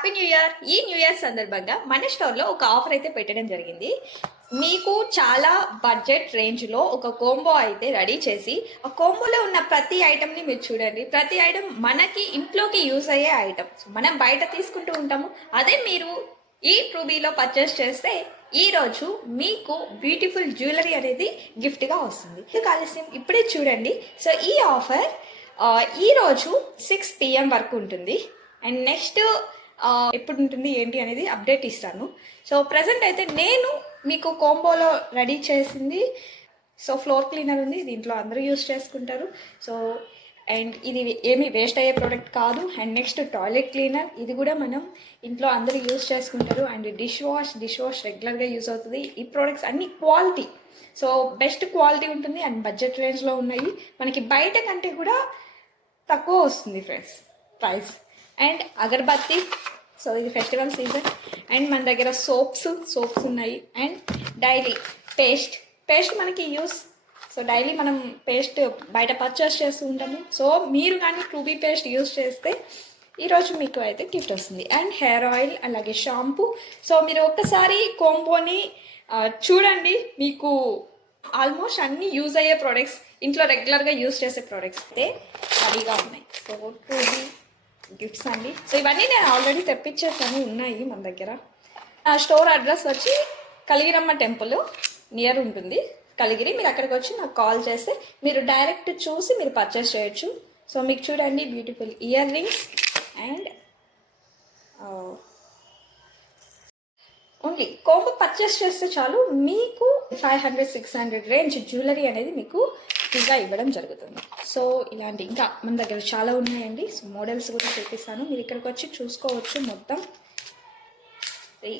Happy new year. ఈ new year సందర్భంగా మన స్టోర్లో ఒక ఆఫర్ అయితే పెట్టడం జరిగింది. మీకు చాలా బడ్జెట్ రేంజ్లో ఒక కోంబో అయితే రెడీ చేసి, ఆ కోంబోలో ఉన్న ప్రతి ఐటమ్ని మీరు చూడండి. ప్రతి ఐటమ్ మనకి ఇంట్లోకి యూజ్ అయ్యే ఐటమ్స్. మనం బయట తీసుకుంటూ ఉంటాము. అదే మీరు ఈ ట్రూబీలో పర్చేస్ చేస్తే ఈరోజు మీకు బ్యూటిఫుల్ జ్యువెలరీ అనేది గిఫ్ట్గా వస్తుంది. ఇది ఆలస్యం ఇప్పుడే చూడండి. సో ఈ ఆఫర్ ఈరోజు 6 PM వరకు ఉంటుంది. అండ్ నెక్స్ట్ ఎప్పుడు ఉంటుంది ఏంటి అనేది అప్డేట్ ఇస్తాను. సో ప్రజెంట్ అయితే నేను మీకు కోంబోలో రెడీ చేసింది. సో ఫ్లోర్ క్లీనర్ ఉంది, దీంట్లో అందరూ యూజ్ చేసుకుంటారు. సో అండ్ ఇది ఏమీ వేస్ట్ అయ్యే ప్రోడక్ట్ కాదు. అండ్ నెక్స్ట్ టాయిలెట్ క్లీనర్, ఇది కూడా మనం ఇంట్లో అందరూ యూజ్ చేసుకుంటారు. అండ్ డిష్ వాష్ రెగ్యులర్గా యూజ్ అవుతుంది. ఈ ప్రోడక్ట్స్ అన్ని క్వాలిటీ, సో బెస్ట్ క్వాలిటీ ఉంటుంది అండ్ బడ్జెట్ రేంజ్లో ఉన్నాయి. మనకి బయట కంటే కూడా తక్కువ వస్తుంది friends price. And agarbatti, so ఇది ఫెస్టివల్ సీజన్. అండ్ మన దగ్గర సోప్స్ ఉన్నాయి. అండ్ డైలీ పేస్ట్ మనకి యూస్. సో డైలీ మనం పేస్ట్ బయట పర్చేస్ చేస్తూ ఉంటాము. సో మీరు కానీ ట్రూబీ పేస్ట్ యూస్ చేస్తే ఈరోజు మీకు అయితే గిఫ్ట్ వస్తుంది. అండ్ హెయిర్ ఆయిల్, అలాగే షాంపూ. సో మీరు ఒక్కసారి కోంబోని చూడండి. మీకు ఆల్మోస్ట్ అన్ని యూజ్ అయ్యే ప్రోడక్ట్స్, ఇంట్లో రెగ్యులర్గా యూజ్ చేసే ప్రోడక్ట్స్ అయితే రెడీగా ఉన్నాయి. సో ట్రూబీ గిఫ్ట్స్ అండి. సో ఇవన్నీ నేను ఆల్రెడీ తెప్పించేసాను, ఉన్నాయి మన దగ్గర. నా స్టోర్ అడ్రస్ వచ్చి కలిగిరమ్మ టెంపుల్ నియర్ ఉంటుంది, కలిగిరి. మీరు అక్కడికి వచ్చి నాకు కాల్ చేస్తే మీరు డైరెక్ట్ చూసి మీరు పర్చేస్ చేయొచ్చు. సో మీకు చూడండి beautiful ear rings. And only combo purchase చేస్తే చాలు మీకు 500-600 రేంజ్ జ్యువెలరీ అనేది మీకు ఫ్రీగా ఇవ్వడం జరుగుతుంది. సో ఇలాంటి ఇంకా మన దగ్గర చాలా ఉన్నాయండి. సో మోడల్స్ కూడా చూపిస్తాను, మీరు ఇక్కడికి వచ్చి చూసుకోవచ్చు. మొత్తం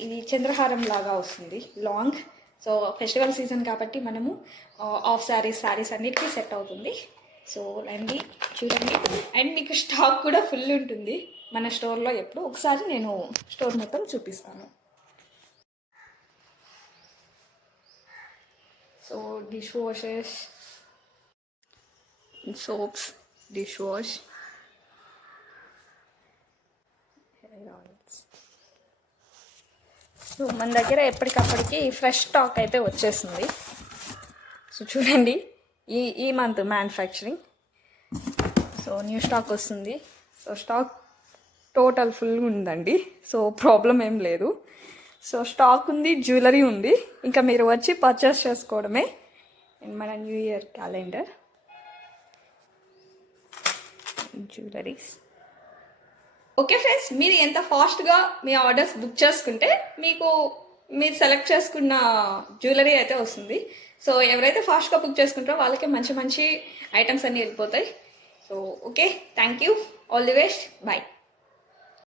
ఇది చంద్రహారం లాగా వస్తుంది, లాంగ్. సో ఫెస్టివల్ సీజన్ కాబట్టి మనము ఆఫ్ శారీస్ అన్నిటికీ సెట్ అవుతుంది. సో రండి చూడండి. అండ్ మీకు స్టాక్ కూడా ఫుల్ ఉంటుంది మన స్టోర్లో. ఎప్పుడు ఒకసారి నేను స్టోర్ మొత్తం చూపిస్తాను. So dish washes, soaps, dishwash, hair oils. So మన దగ్గర ఎప్పటికప్పటికి ఫ్రెష్ స్టాక్ అయితే వచ్చేస్తుంది. సో చూడండి, ఈ month manufacturing. So new stock వస్తుంది. సో స్టాక్ టోటల్ ఫుల్ ఉందండి. సో ప్రాబ్లం ఏం లేదు. సో స్టాక్ ఉంది, జ్యువెలరీ ఉంది. ఇంకా మీరు వచ్చి పర్చేస్ చేసుకోవడమే. మన new year calendar, jewelleries. Okay friends, మీరు ఎంత ఫాస్ట్గా మీ ఆర్డర్స్ బుక్ చేసుకుంటే మీకు మీరు సెలెక్ట్ చేసుకున్న జ్యువెలరీ అయితే వస్తుంది. సో ఎవరైతే ఫాస్ట్గా బుక్ చేసుకుంటారో వాళ్ళకి మంచి ఐటమ్స్ అన్నీ వెళ్ళిపోతాయి. So okay, thank you, all the best, bye.